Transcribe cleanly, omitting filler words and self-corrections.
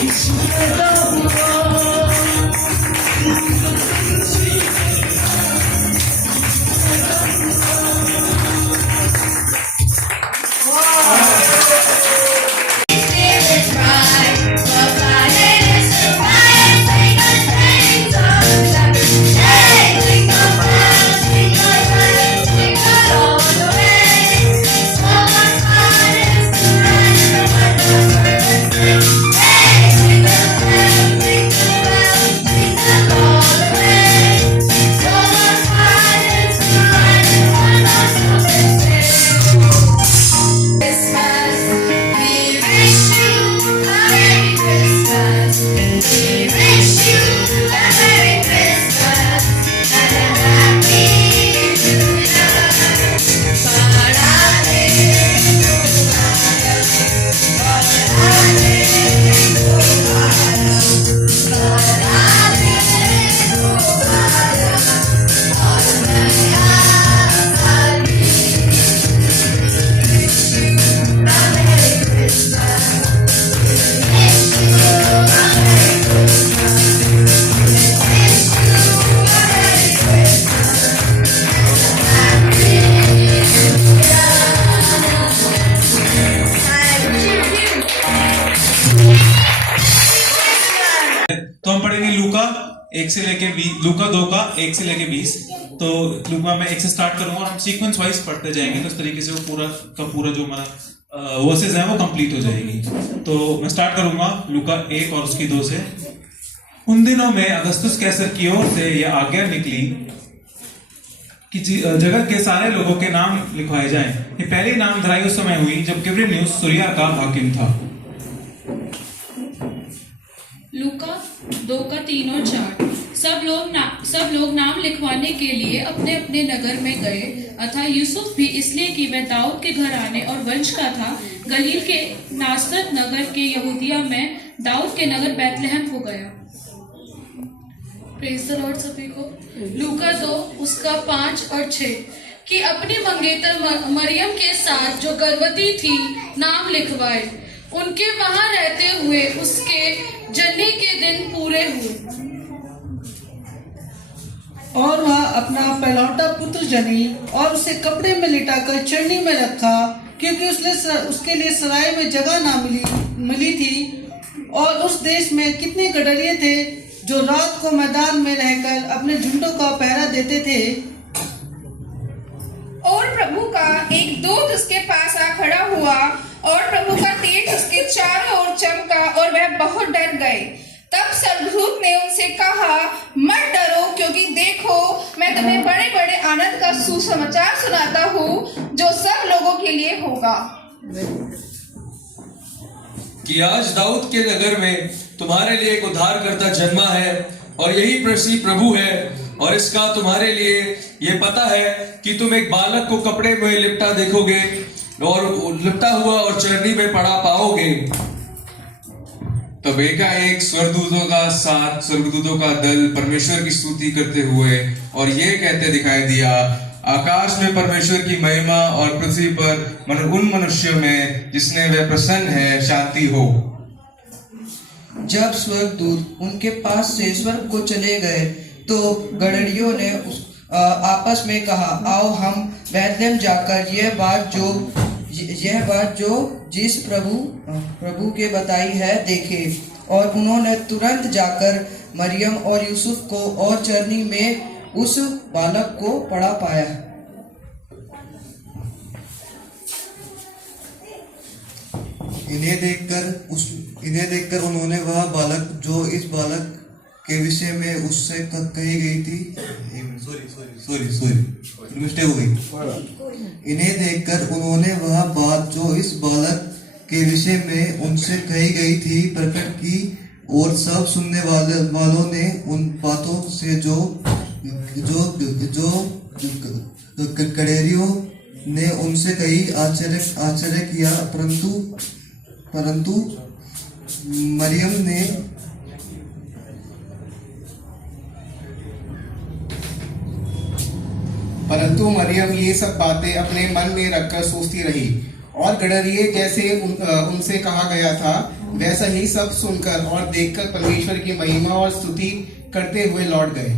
It's तो हम पढ़ेंगे लूका 1 से लेके 20, लूका 2 का 1 से लेके 20। तो लूका में 1 से स्टार्ट करूंगा और हम सीक्वेंस वाइज पढ़ते जाएंगे, तो इस तरीके से वो पूरा का पूरा जो हमारा वर्सेस है वो कंप्लीट हो जाएगी। तो मैं स्टार्ट करूंगा लूका 1 और उसकी 2 से। उन दिनों में अगस्तुस कैसर की ओर से यह आज्ञा निकली कि जगत के सारे लोगों के नाम लिखवाए जाएं। ये पहली नाम धराई उस समय हुई जब क्विरिनियुस सूरिया का हाकिम था। लूका 2 का 3 और 4। सब लोग नाम लिखवाने के लिए अपने अपने नगर में गए, अतः यूसुफ भी इसलिए कि वह दाऊद के घराने और वंश का था, गलील के नासरत नगर के यहूदिया में दाऊद के नगर बैतलहम हो गया। प्रेज़ द लॉर्ड सभी को। लूका 2 उसका 5 और 6 कि अपनी मंगेतर मरियम के साथ जो गर्भवती थी नाम लिखवाए, उनके वहां रहते हुए उसके जन्नी के दिन पूरे हुए और वह अपना पहलौठा पुत्र जनी और उसे कपड़े में लिटाकर चरनी में रखा, क्योंकि उसके लिए सराय में जगह ना मिली थी। और उस देश में कितने गडरिये थे जो रात को मैदान में रहकर अपने झुंडों का पहरा देते थे। और प्रभु का एक दूत उसके पास आ खड़ा हुआ और प्रभु का तेज उसके चारों ओर चमका और वह बहुत डर गए। तब स्वर्गदूत ने उनसे कहा, मत डरो, क्योंकि देखो मैं तुम्हें बड़े बड़े आनंद का सुसमाचार सुनाता हूँ जो सब लोगों के लिए होगा, कि आज दाऊद के नगर में तुम्हारे लिए एक उद्धारकर्ता जन्मा है और यही मसीह प्रभु है। और इसका तुम्हारे लिए ये पता है कि तुम एक बालक को कपड़े में लिपटा देखोगे और लिपटा हुआ और चरनी में पड़ा पाओगे। तब एकाएक स्वर्गदूतों का दल परमेश्वर की स्तुति करते हुए और ये कहते दिखाई दिया, आकाश में परमेश्वर की महिमा और पृथ्वी पर उन मनुष्यों में जिसने वह प्रसन्न है शांति हो। जब स्वर्गदूत उनके पास से स्वर्ग को चले गए तो गडरियों ने आपस में कहा, आओ हम बैतलहम जाकर यह बात जो जिस प्रभु के बताई है देखें। और उन्होंने तुरंत जाकर मरियम और यूसुफ को और चरनी में उस बालक को पड़ा पाया। इन्हें देखकर उन्होंने वह बालक जो इस बालक के विषय में उससे कही गई थी, मिस्टेक हो गई। इन्हें देखकर उन्होंने वह बात जो इस बालक के विषय में उनसे कही गई थी प्रकट की, और सब सुनने वालों ने उन बातों से जो गडरियों ने उनसे कही आश्चर्य किया। परंतु मरियम ये सब बातें अपने मन में रखकर सोचती रही, और गडरिये जैसे उनसे कहा गया था वैसा ही सब सुनकर और देखकर परमेश्वर की महिमा और स्तुति करते हुए लौट गए।